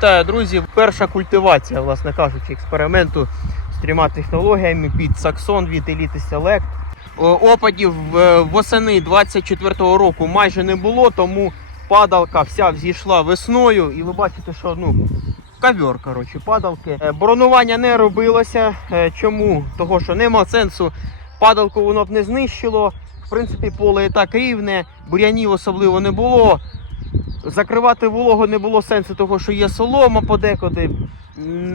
Вітаю, друзі! Перша культивація, власне кажучи, експерименту з трьома технологіями під Saxon від Elite Select. Опадів е, восени 24-го року майже не було, тому падалка вся взійшла весною. І ви бачите, що ну, ковер, коротше, падалки. Е, Бронування не робилося. Е, Чому? Того, що нема сенсу. Падалку воно б не знищило. В принципі, поле і так рівне, бур'янів особливо не було. Закривати вологу не було сенсу, того, що є солома подекуди.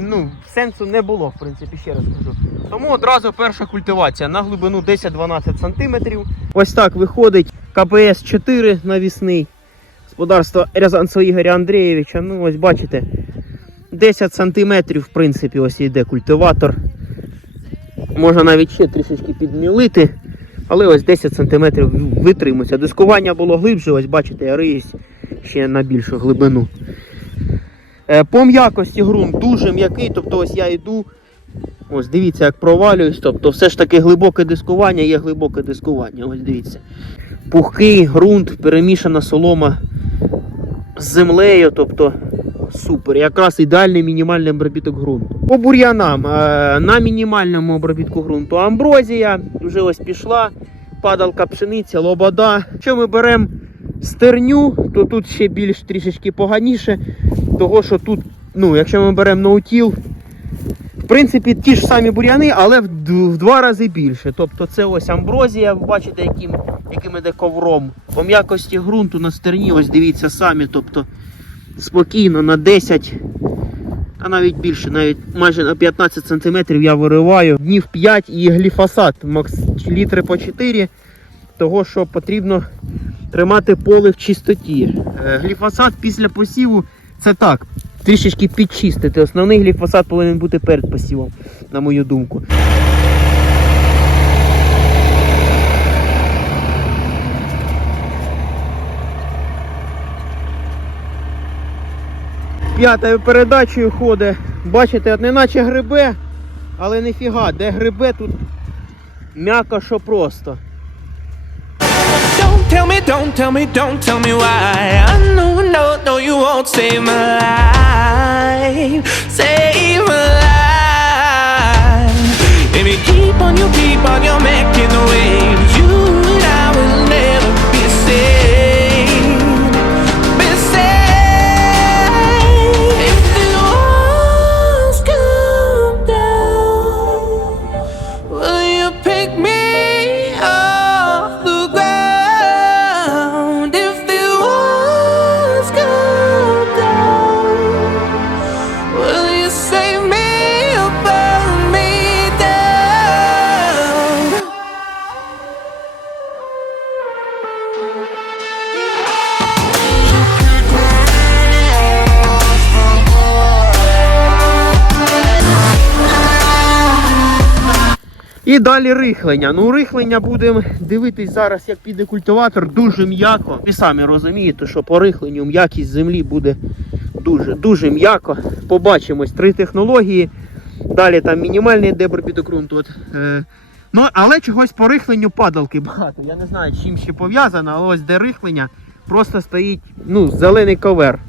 Ну, сенсу не було, в принципі, ще раз кажу. Тому одразу перша культивація на глибину 10-12 см. Ось так виходить КПС 4 навісний. Господарство Рязанцева Ігоря Андрійовича. Ну, ось бачите, 10 см, в принципі, ось йде культиватор. Можна навіть ще трішечки підмілити. Але ось 10 см витримується. Дискування було глибше, ось бачите, я риюсь ще на більшу глибину. Е, По м'якості ґрунт дуже м'який, тобто ось я йду. Ось дивіться, як провалююсь. Тобто все ж таки глибоке дискування є глибоке дискування. Ось дивіться. Пухкий ґрунт, перемішана солома з землею. Тобто супер. Якраз ідеальний мінімальний обробіток ґрунту. По бур'янам е, на мінімальному обробітку ґрунту амброзія. Вже ось пішла. Падалка пшениця, лобода. Що ми беремо стерню, то тут ще більш трішечки поганіше. Того, що тут, ну, якщо ми беремо ноутіл, в принципі, ті ж самі бур'яни, але в, в два рази більше. Тобто це ось амброзія, ви бачите, яким, яким іде ковром. По м'якості ґрунту на стерні, ось дивіться самі. Тобто спокійно на 10, а навіть більше, навіть майже на 15 см я вириваю днів 5 і гліфосат, літри по 4, того що потрібно тримати поле в чистоті. Е, Гліфосат після посіву це так, трішечки підчистити. Основний гліфосат повинен бути перед посівом, на мою думку. П'ятою передачею ходить. Бачите, от неначе грибе, але ніфіга, де грибе, тут м'яко, що просто. Tell me, don't tell me, don't tell me why. I know, no, no, you won't save my life. Save my life. Baby, keep on, you keep on, you're І далі рихлення. Ну, рихлення будемо дивитись зараз, як піде культиватор, дуже м'яко. Ви самі розумієте, що по рихленню м'якість землі буде дуже дуже м'яко. Побачимось три технології. Далі там мінімальний дебробіток ґрунту. От, е, ну, але чогось по рихленню падалки багато. Я не знаю, чим ще пов'язано, але ось де рихлення просто стоїть ну, зелений ковер.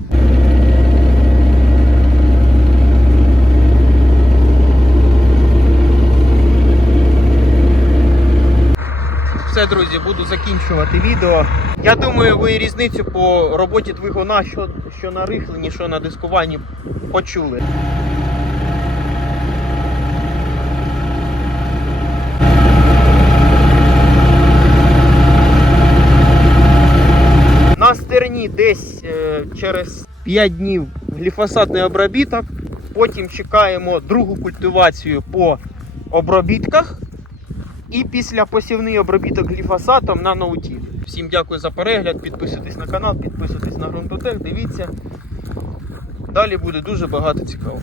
Все, друзі, буду закінчувати відео. Я думаю, ви різницю по роботі двигуна, що, що на рихленні, що на дискуванні почули. На стерні десь е, через 5 днів гліфосатний обробіток. Потім чекаємо другу культивацію по обробітках. І після посівний обробіток гліфосатом на ноуті. Всім дякую за перегляд. Підписуйтесь на канал, підписуйтесь на ґрунтотех, дивіться. Далі буде дуже багато цікавого.